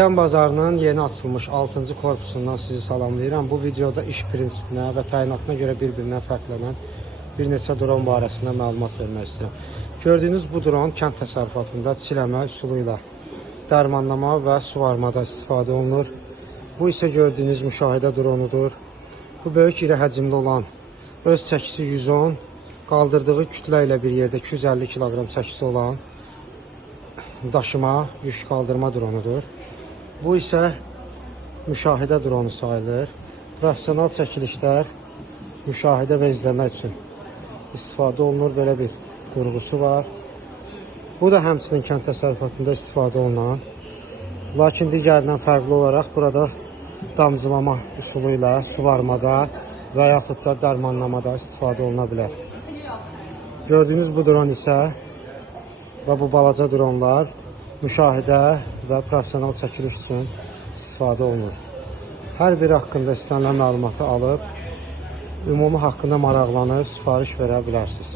Yan bazarının yeni açılmış 6-cı korpusundan sizi salamlayıram. Bu videoda iş prinsipinə və təyinatına görə bir-birindən fərqlənən bir neçə dron barəsində məlumat vermək istəyirəm. Gördüyünüz bu dron kənd təsərrüfatında çiləmə üsulu ilə dərmanlama və suvarmada istifadə olunur. Bu isə gördüyünüz müşahidə dronudur. Bu böyük iri həcmli olan, öz çəkisi 110, qaldırdığı kütlə ilə bir yerdə 250 kiloqram çəkisi olan daşıma, yük qaldırma dronudur. Bu isə müşahidə dronu sayılır. Profesional çəkilişlər müşahidə və izləmək üçün istifadə olunur. Belə bir qurğusu var. Bu da həmçinin kənd təsərrüfatında istifadə olunan, lakin digərindən fərqli olaraq burada damcılama üsulu ilə suvarmada və yaxud da dərmanlamada istifadə oluna bilər. Gördüyünüz bu dron isə və bu balaca dronlar müşahidə və profesional çəkiliş üçün istifadə olunur. Hər biri haqqında istənilən məlumatı alıb, ümumi haqqında maraqlanıb sifariş verə bilərsiniz.